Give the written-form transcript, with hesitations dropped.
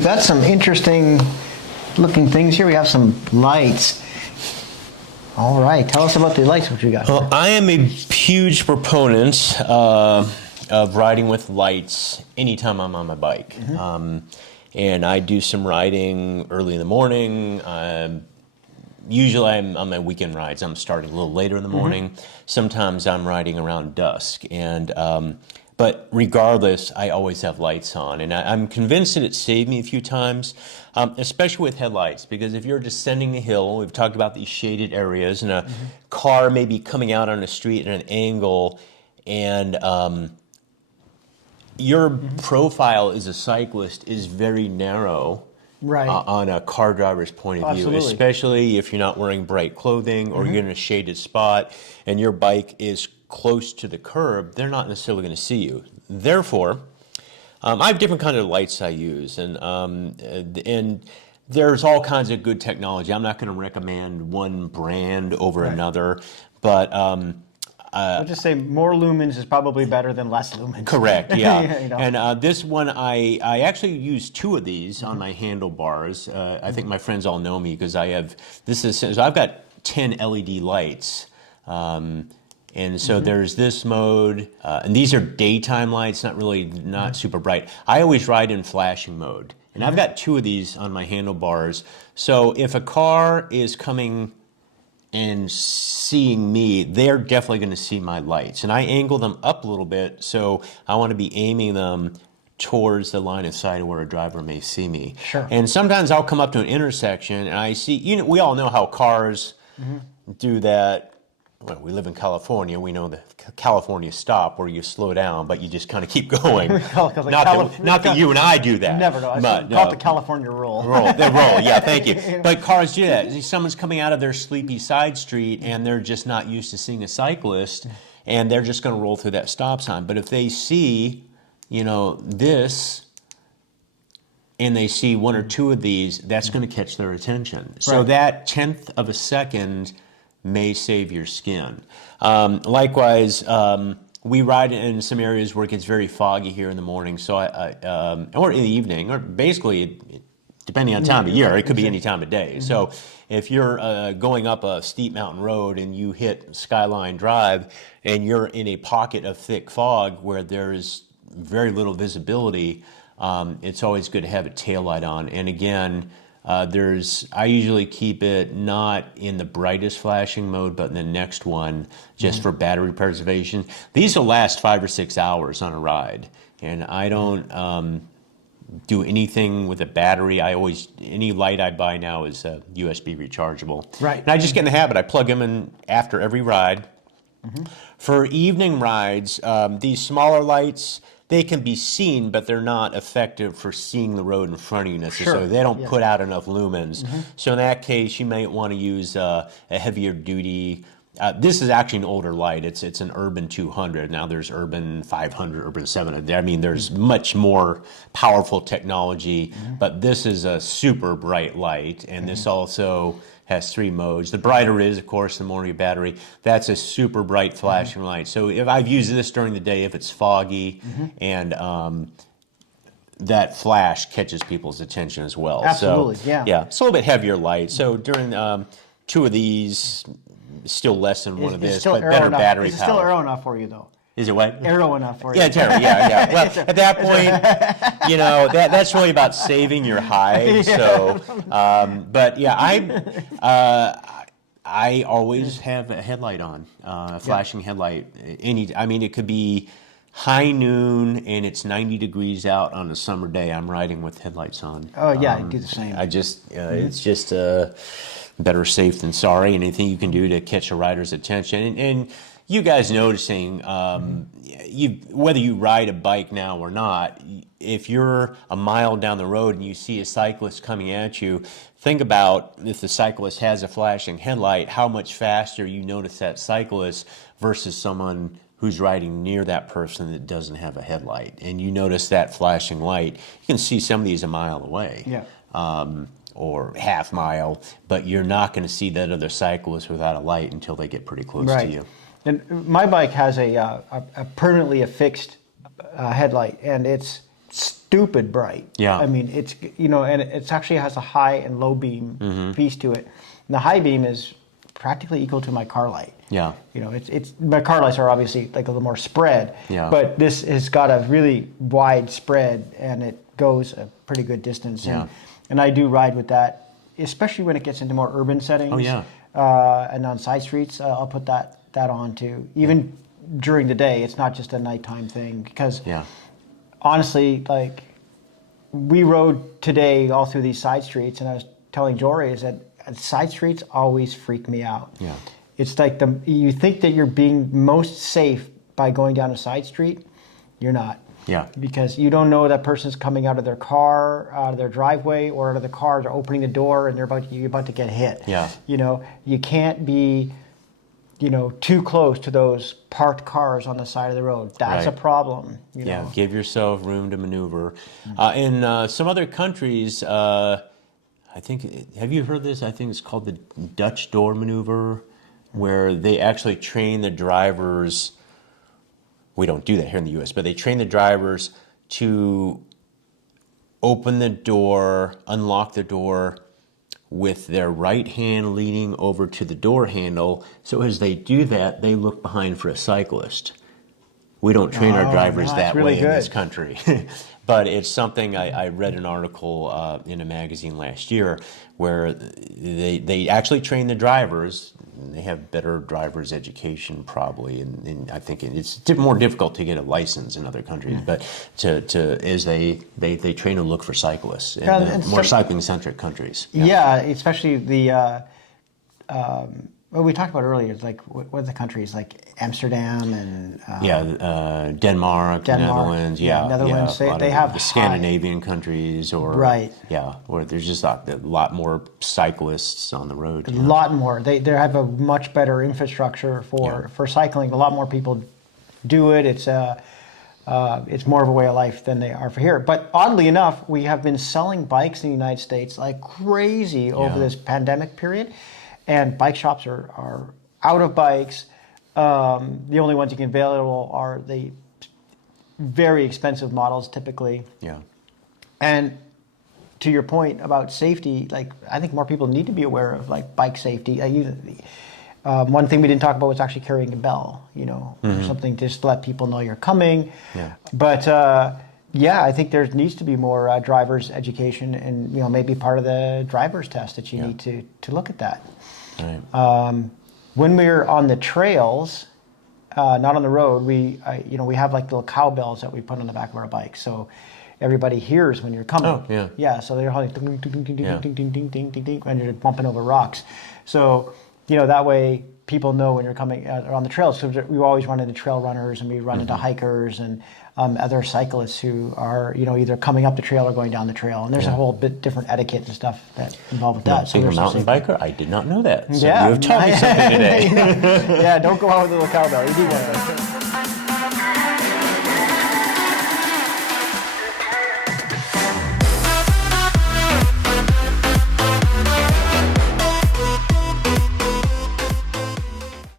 we've got some interesting looking things here. We have some lights. All right, tell us about the lights, what you got. Well, I am a huge proponent of riding with lights anytime I'm on my bike. And I do some riding early in the morning. Usually I'm on my weekend rides. I'm starting a little later in the morning. Sometimes I'm riding around dusk. But regardless, I always have lights on. And I'm convinced that it saved me a few times, especially with headlights. Because if you're descending a hill, we've talked about these shaded areas, and a car may be coming out on the street at an angle, and your profile as a cyclist is very narrow. Right. On a car driver's point of view, especially if you're not wearing bright clothing or you're in a shaded spot and your bike is close to the curb, they're not necessarily going to see you. Therefore, I have different kinds of lights I use, and there's all kinds of good technology. I'm not going to recommend one brand over another, but I'll just say more lumens is probably better than less lumens. Correct, yeah. And this one, I actually use two of these on my handlebars. I think my friends all know me because so I've got 10 LED lights. And so there's this mode, and these are daytime lights, not super bright. I always ride in flashing mode. And I've got two of these on my handlebars. So if a car is coming and seeing me, they're definitely going to see my lights. And I angle them up a little bit, so I want to be aiming them towards the line of sight of where a driver may see me. Sure. And sometimes I'll come up to an intersection and I see, we all know how cars do that. Well, we live in California. We know the California stop where you slow down, but you just kind of keep going. Not that you and I do that. Never know. I call it the California roll. The roll, yeah, thank you. But cars do that. Someone's coming out of their sleepy side street and they're just not used to seeing a cyclist, and they're just going to roll through that stop sign. But if they see, this, and they see one or two of these, that's going to catch their attention. So that 1/10 of a second may save your skin. Likewise, we ride in some areas where it gets very foggy here in the morning, so or in the evening, or basically, depending on time of year, it could be any time of day. So if you're going up a steep mountain road and you hit Skyline Drive and you're in a pocket of thick fog where there's very little visibility, it's always good to have a taillight on. And again, I usually keep it not in the brightest flashing mode, but in the next one, just for battery preservation. These will last 5 or 6 hours on a ride, and I don't do anything with a battery. Any light I buy now is USB rechargeable. Right. And I just get in the habit. I plug them in after every ride. For evening rides, these smaller lights, they can be seen, but they're not effective for seeing the road in front of you necessarily. They don't put out enough lumens. So in that case, you might want to use a heavier duty. This is actually an older light. It's an Urban 200. Now there's Urban 500, Urban 700. I mean, there's much more powerful technology, but this is a super bright light, and this also has 3 modes. The brighter is, of course, the more your battery. That's a super bright flashing light. So if I've used this during the day, if it's foggy, and that flash catches people's attention as well. Absolutely, so, yeah. It's a little bit heavier light. So during 2 of these, still less than one of this, but better battery power. It's still arrow enough for you, though. Is it what? Arrow enough for you. Yeah, it's arrow. Yeah. Well, at that point, that's really about saving your hide. So, but yeah, I always have a headlight on, a flashing headlight. It could be high noon and it's 90 degrees out on a summer day. I'm riding with headlights on. Oh yeah, I do the same. It's just better safe than sorry. And anything you can do to catch a rider's attention, and you guys noticing, whether you ride a bike now or not, if you're a mile down the road and you see a cyclist coming at you, think about if the cyclist has a flashing headlight, how much faster you notice that cyclist versus someone who's riding near that person that doesn't have a headlight. And you notice that flashing light, you can see some of these a mile away. Or half mile, but you're not going to see that other cyclist without a light until they get pretty close to you. And my bike has a permanently affixed headlight, and it's stupid bright. Yeah. I mean, it's, and it's actually has a high and low beam piece to it. And the high beam is practically equal to my car light. Yeah. It's my car lights are obviously like a little more spread. Yeah. But this has got a really wide spread, and it goes a pretty good distance. Yeah. And I do ride with that, especially when it gets into more urban settings. Oh, yeah. And on side streets, I'll put that on too. Even during the day, it's not just a nighttime thing, because honestly, like, we rode today all through these side streets, and I was telling Jory is that side streets always freak me out. Yeah. It's like you think that you're being most safe by going down a side street, you're not. Yeah. Because you don't know that person's coming out of their car, out of their driveway, or out of the car, they're opening the door, and you're about to get hit. Yeah. You can't be, too close to those parked cars on the side of the road. That's Right. a problem. Yeah, give yourself room to maneuver. In some other countries, I think, have you heard this? I think it's called the Dutch door maneuver, where they actually train the drivers. We don't do that here in the U.S., but they train the drivers to open the door, unlock the door with their right hand leaning over to the door handle. So as they do that, they look behind for a cyclist. We don't train our drivers that really way in this good. country. But it's something I read an article in a magazine last year where they actually train the drivers. They have better driver's education probably, and I think it's more difficult to get a license in other countries. But as they train to look for cyclists in the more cycling-centric countries. Yeah, especially the. Well, we talked about earlier, it's like, what are the countries, like Amsterdam and... Denmark, Netherlands, Netherlands, a lot they of have the Scandinavian countries, or... Right. Yeah, where there's just a lot more cyclists on the road. A lot more. They have a much better infrastructure for cycling. A lot more people do it. It's more of a way of life than they are for here. But oddly enough, we have been selling bikes in the United States like crazy over this pandemic period. And bike shops are out of bikes. The only ones you can available are the very expensive models typically. Yeah. And to your point about safety, like, I think more people need to be aware of like bike safety. One thing we didn't talk about was actually carrying a bell, or something just to let people know you're coming. Yeah. But I think there needs to be more driver's education, and maybe part of the driver's test that you need to look at that. Right. When we're on the trails, not on the road, we have like little cowbells that we put on the back of our bikes, so everybody hears when you're coming. Oh, yeah. Yeah, so they're like ding, ding, ding, ding, ding, ding, ding, ding, ding, ding, when you're bumping over rocks. So, that way people know when you're coming on the trails. So we always run into trail runners, and we run into hikers and other cyclists who are, either coming up the trail or going down the trail. And there's a whole bit different etiquette and stuff that involved with that. Being a mountain biker, I did not know that. So yeah. you have taught me something today. Yeah, don't go out with a little cowbell. You do want to.